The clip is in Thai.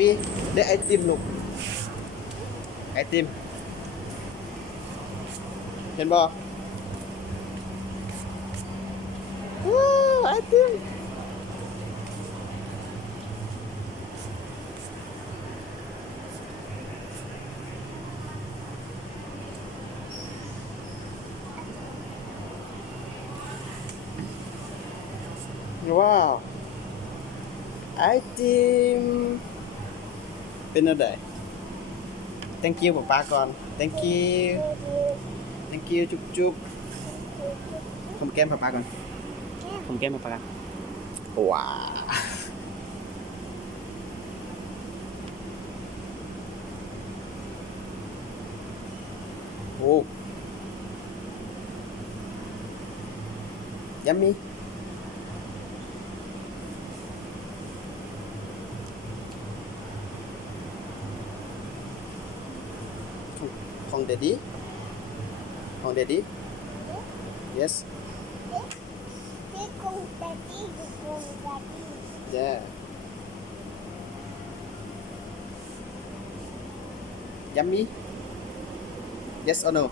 วีได้ไอติมลูกไอติมเห็นบ่ว้าวไอติมว้าวไอติมเป็นอะไร thank you ป๊าก่อน thank you thank you จุ๊บจุ๊บผมแก้มป๊าก่อนผมแก้มป๊ากันว้าโอ้ยัมมี่ของเดดดี้ของเดดดี้ yes yeah yummy yes or no